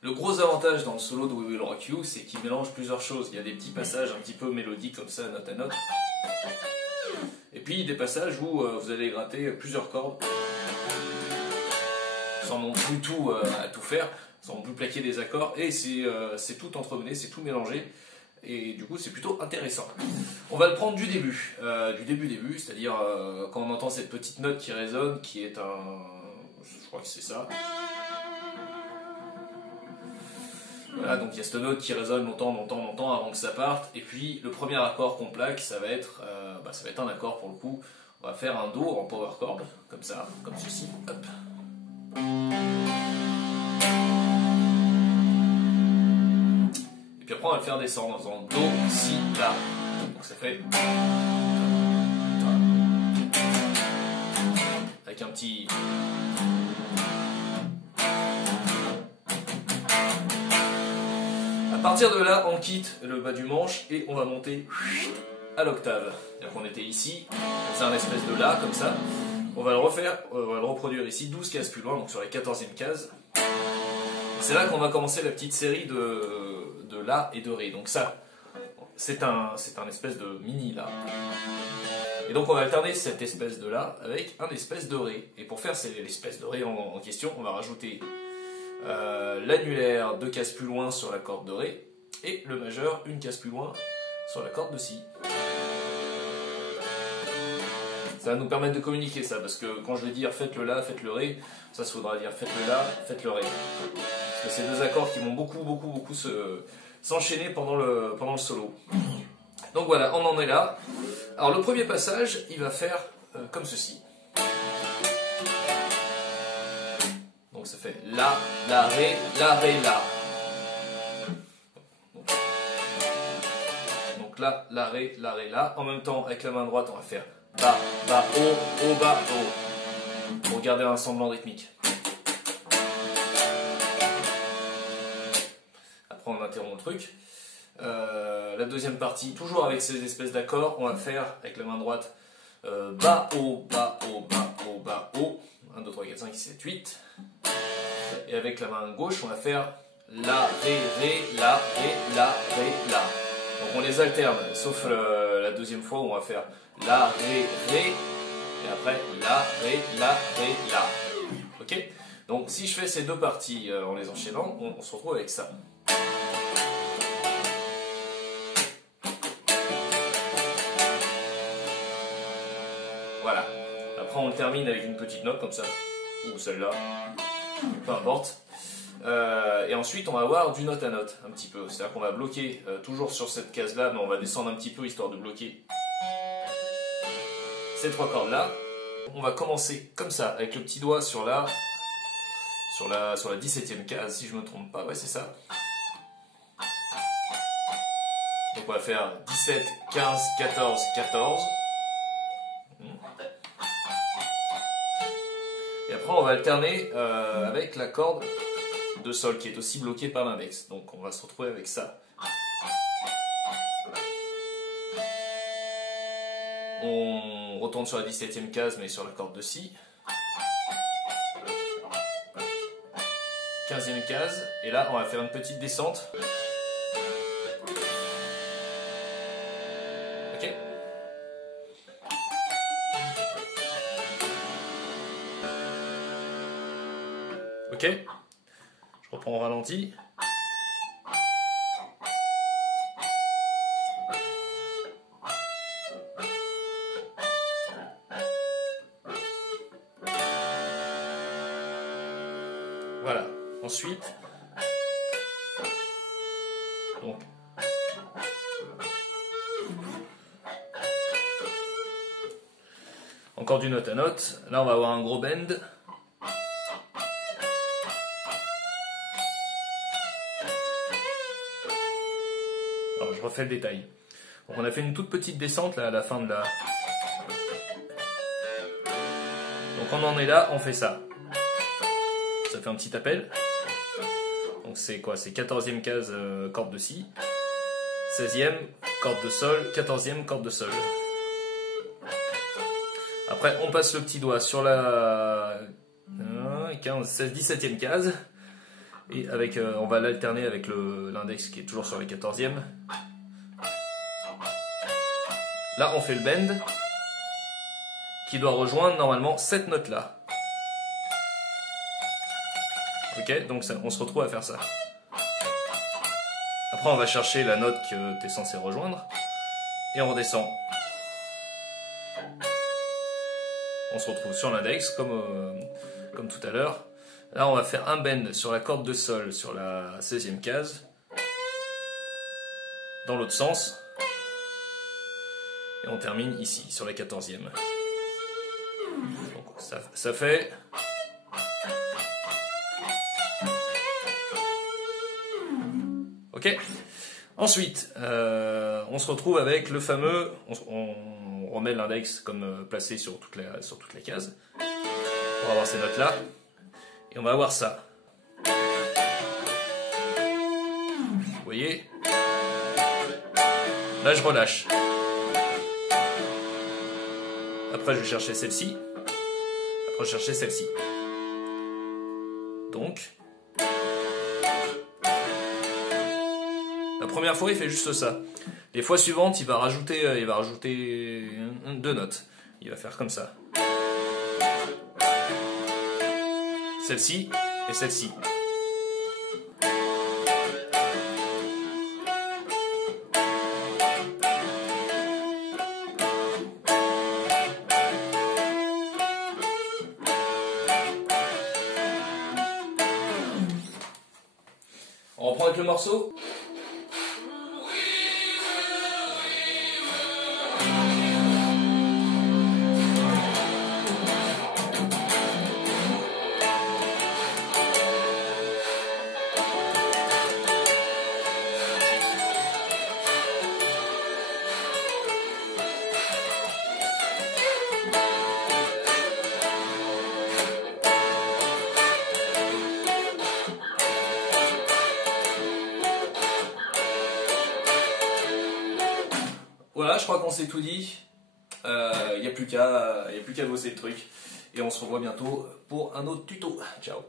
Le gros avantage dans le solo de We Will Rock You, c'est qu'il mélange plusieurs choses. Il y a des petits passages un petit peu mélodiques comme ça, note à note. Et puis des passages où vous allez gratter plusieurs cordes, sans non plus tout à tout faire, sans non plus plaquer des accords. Et c'est tout entremêlé, c'est tout mélangé. Et du coup, c'est plutôt intéressant. On va le prendre du début, c'est-à-dire quand on entend cette petite note qui résonne, qui est un... Je crois que c'est ça. Voilà, donc il y a cette note qui résonne longtemps avant que ça parte. Et puis le premier accord qu'on plaque, ça va être un accord pour le coup. On va faire un Do en power chord, comme ça, comme ceci. Hop. Et puis après on va le faire descendre en faisant Do, Si, La. Donc ça fait... Avec un petit... À partir de là, on quitte le bas du manche et on va monter à l'octave. C'est-à-dire qu'on était ici, c'est un espèce de La comme ça. On va le refaire, on va le reproduire ici 12 cases plus loin, donc sur la 14e case. C'est là qu'on va commencer la petite série de La et de Ré. Donc ça, c'est un espèce de mini La. Et donc on va alterner cette espèce de La avec un espèce de Ré. Et pour faire l'espèce de Ré en question, on va rajouter l'annulaire 2 cases plus loin sur la corde de Ré et le majeur 1 case plus loin sur la corde de Si. Ça va nous permettre de communiquer ça, parce que quand je vais dire faites le La, faites le Ré, ça se faudra dire faites le La, faites le Ré. Parce que c'est deux accords qui vont beaucoup s'enchaîner pendant le solo. Donc voilà, on en est là. Alors le premier passage, il va faire comme ceci. Donc ça fait La, Ré, La. Donc La, Ré, La. En même temps, avec la main droite, on va faire Ba, O, Ba, O. Pour garder un semblant rythmique. Après, on interrompt le truc. La deuxième partie, toujours avec ces espèces d'accords, on va faire avec la main droite Ba, O, Ba, O, Ba, O, Ba, O. 1, 2, 3, 4, 5, 6, 7, 8. Et avec la main gauche, on va faire La, Ré, La, Ré, La, Ré, La. Donc on les alterne, sauf la deuxième fois où on va faire La, Ré, et après La, Ré, La. Ok? Donc si je fais ces deux parties en les enchaînant, on se retrouve avec ça. Voilà. Après on le termine avec une petite note comme ça, ou celle-là, peu importe. Et ensuite on va avoir du note à note un petit peu, c'est à dire qu'on va bloquer toujours sur cette case là, mais on va descendre un petit peu histoire de bloquer ces trois cordes là. On va commencer comme ça avec le petit doigt sur la 17e case, si je me trompe pas, ouais c'est ça. Donc on va faire 17, 15, 14, 14. Et après on va alterner avec la corde de Sol qui est aussi bloquée par l'index. Donc on va se retrouver avec ça. On retourne sur la 17e case mais sur la corde de Si. 15e case. Et là on va faire une petite descente. Ok. Ok. Je reprends au ralenti. Voilà. Ensuite, donc, encore du note à note. Là, on va avoir un gros bend. Alors, je refais le détail. Donc, on a fait une toute petite descente là à la fin de la. Donc, on en est là, on fait ça. Ça fait un petit appel. Donc c'est quoi? C'est 14e case corde de Si, 16e corde de Sol, 14e corde de Sol. Après on passe le petit doigt sur la 15, 16, 17e case. Et avec, on va l'alterner avec l'index qui est toujours sur la 14e. Là, on fait le bend, qui doit rejoindre normalement cette note-là. Ok, donc ça, on se retrouve à faire ça. Après, on va chercher la note que tu es censé rejoindre, et on redescend. On se retrouve sur l'index, comme tout à l'heure. Là, on va faire un bend sur la corde de sol, sur la 16e case, dans l'autre sens, et on termine ici, sur la 14e. Donc, ça fait... Ok. Ensuite, on se retrouve avec le fameux... On remet l'index comme placé sur toute la case, pour avoir ces notes-là. Et on va avoir ça. Vous voyez? Là, je relâche. Après, je vais chercher celle-ci. Après, je vais chercher celle-ci. Donc, la première fois, il fait juste ça. Les fois suivantes, il va rajouter 2 notes. Il va faire comme ça. Celle-ci et celle-ci. On reprend avec le morceau. Voilà, je crois qu'on s'est tout dit. Il n'y a plus qu'à bosser le truc. Et on se revoit bientôt pour un autre tuto. Ciao.